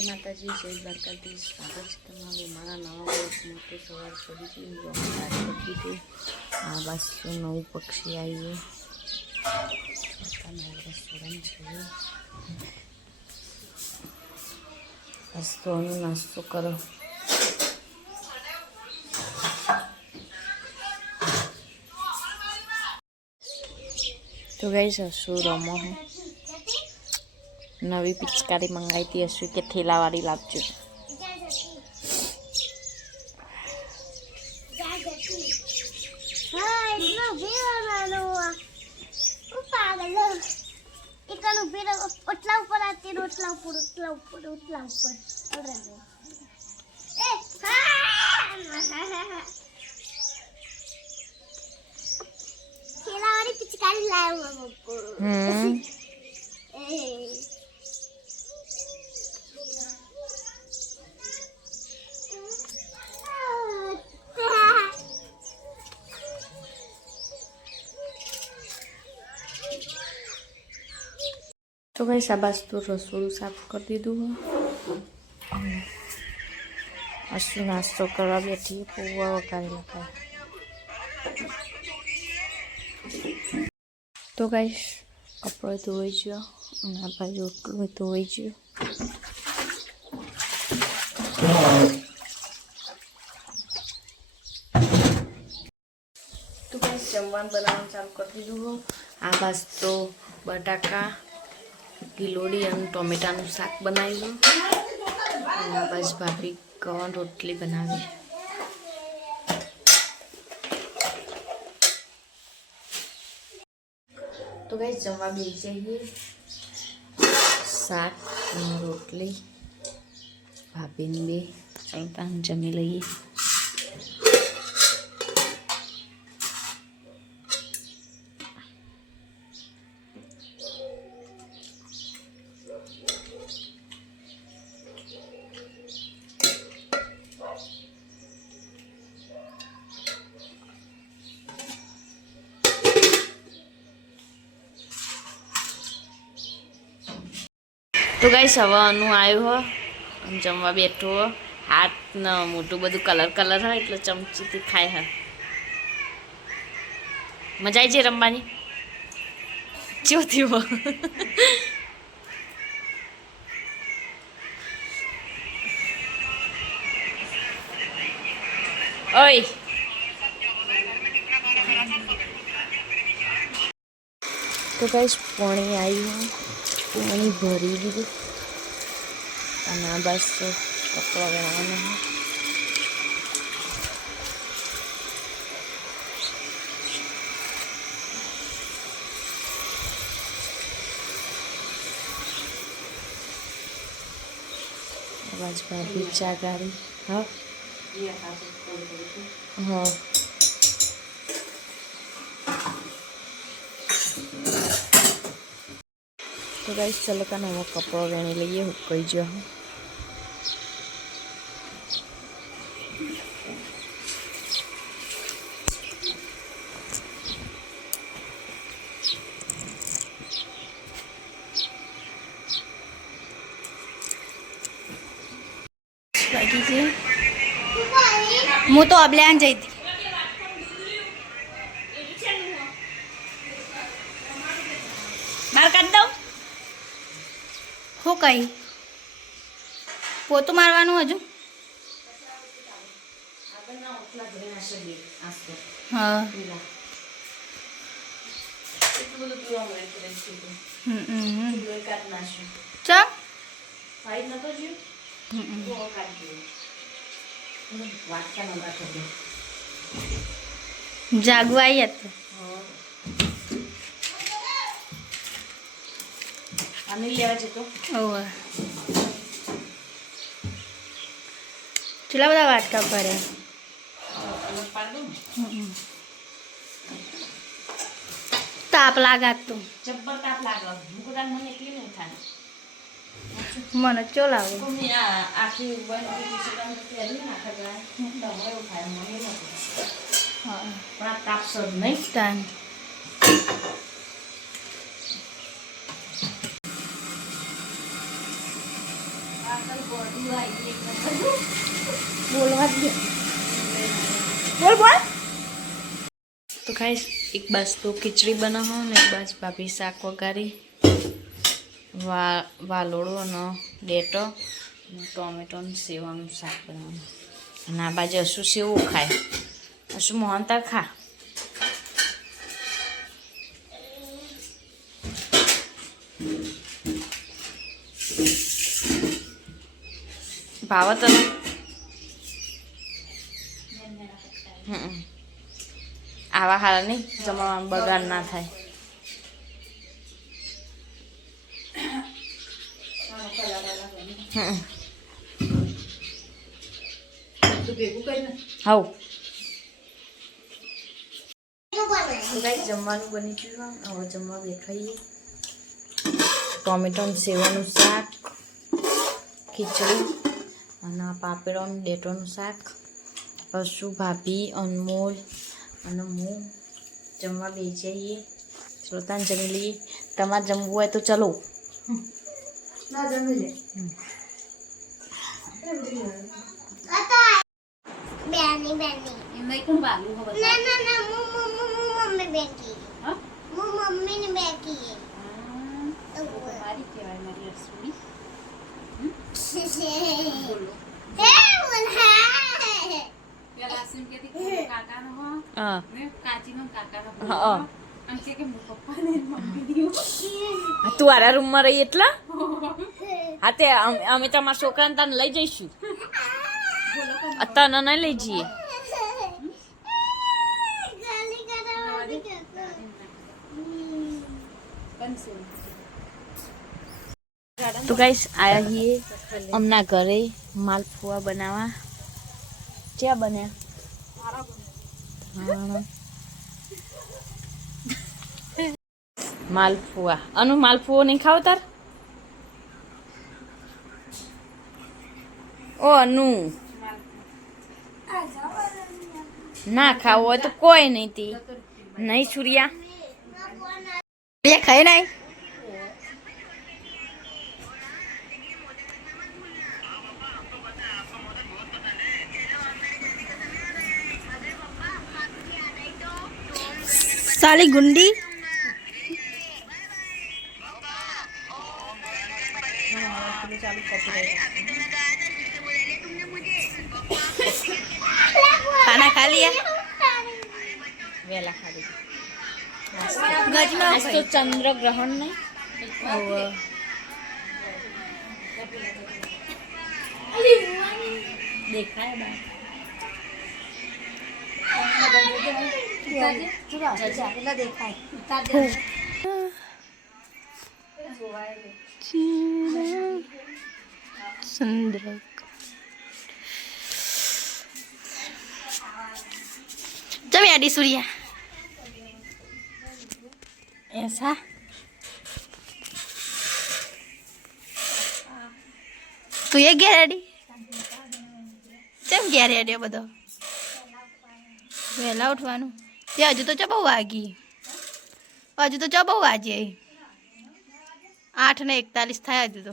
જય માતાજી, જય દ્વારકાધીશ. સ્વાગત છે તમારું મારા નવા બ્લોગમાં. તો સવાર પડી ગઈ, બ્લોગ સ્ટાર્ટ કરી દીધું. આ બસ નવું પક્ષી આવ્યું, રેસ્ટોરન્ટ છે. નાસ્તો કરો. તો ગઈ શું રમો હું નવી પિચકારી મંગાવી હતી હશું કે થેલાવાળી લાવજો. पिचकारी लाया हुआ मुझको। तो भाई शाबाश, तो रसोड़ू साफ कर दीधु है. अशु नास्तो करवा बैठी पौवा वगाड़ी लगा. तो गाइस कपड़े धोई जो बाजू रोटलू धोई जो. तो गाइस जमवान बनावવાનું ચાલુ કરી દીધું હો. આ બસ તો બટાકા ગીલોડી અને ટોમેટાનું શાક બનાવ્યું. અને બસ ભાભી કવન રોટલી બનાવી. तो गाइस जमवा बेच जाइए. शाक रोटली भाभी ने बे चलता हम जमी लीए. तो गाइस हवा अनु आयो हो जमवा बैठो हो. हाथ न मोटू बधु कलर कलर है એટલે ચમચીથી ખાય है. मजा आई जे रमवानी जो थयो. ओय तो गाइस पानी आई हूँ, पानी भरी दीधું. અને આ બસ કપડાં વેણવાના છે. આવાજ ભાભી ચા ગાળી. હા હા तो गाइस चलो का नवा कपड़ो वेणी लीए. हुकाई जो मु तो अब लेन जाई थी. बाहर कर दो. हो कई पोतु मारवानुं हजू. हाँ जागवाई तो चला बड़ा वाटका पड़े. ताप लागा तू जब्बर ताप लागा. मुकुदान मन एकली नहीं था. मन चो लागे. आखी बन की काम तेरी ना खगला दमय उठाय मन नहीं. हां बड़ा ताप सर नहीं तान. બોલવા દે. બોલ બોલ. તો ખાઈશ એક બાજુ તો ખીચડી બનાવો ને એક બાજુ ભાભી શાક વઘારી વાલોડો અને ડેટો ટોમેટો ને સેવાનું શાક બનાવવાનું અને આ બાજુ હશું સેવું ખાય હશું મોહનતા ખા ભાવ તને આવા હાલ નહીં જમવામાં બગાડ ના થાય. હાઉ જમવાનું બની ગયું. હવે જમવા બેઠાઈએ. ટોમેટો સેવાનું શાક, ખીચડી અને પાપડો ડેટોનું શાક. હસુ ભાભી અનમોલ અને હું જમવા બેસી જઈએ. શ્રોતાને જમી લઈએ. તમારે જમવું હોય તો ચલો. ના જમી લે. બેની બેની એમાં કોણ બાલું હવે ના ના ના મમ્મી બેકી હા મમ્મી ને બેકી તો મારી કહેવાય મારી રસોઈ બોલો હે બોલ હે પેલા સિમ કે દી કાકા નો હા મે કાચી નો કાકા નો હા અને કે મુ પપ્પા ને મમ્મી દીયો તું આરા રૂમ માં રહી એટલા હા તે અમે તમારા છોકરાને તને લઈ જઈશું. તને નહીં લઈ જઈએ. તો ગાઈસ આયા છીએ અમના ઘરે માલપુઆ બનાવવા. ક્યાં બન્યા માલપુઆ. અનુ માલપુઓ નહીં ખાવ તાર? ઓ અનુ ના ખાવું હોય તો કોઈ નહીં. તી નહીં સૂર્યા બે ખાઈ નહીં. સાલી ગુંડી खाना खा लिया વેલા ખાધી. गजमा આજ તો ચંદ્ર ગ્રહણ નહીં દેખાય બા चंद्र जब यादी सूर्या ऐसा તું એ ઘેર રેડી કેમ ઘેર રેડી બધો વહેલા ઉઠવાનું તે હજુ તો ચા બહુ વાગી હજુ તો ચા બહુ વાગી 8:41 થાય હજુ તો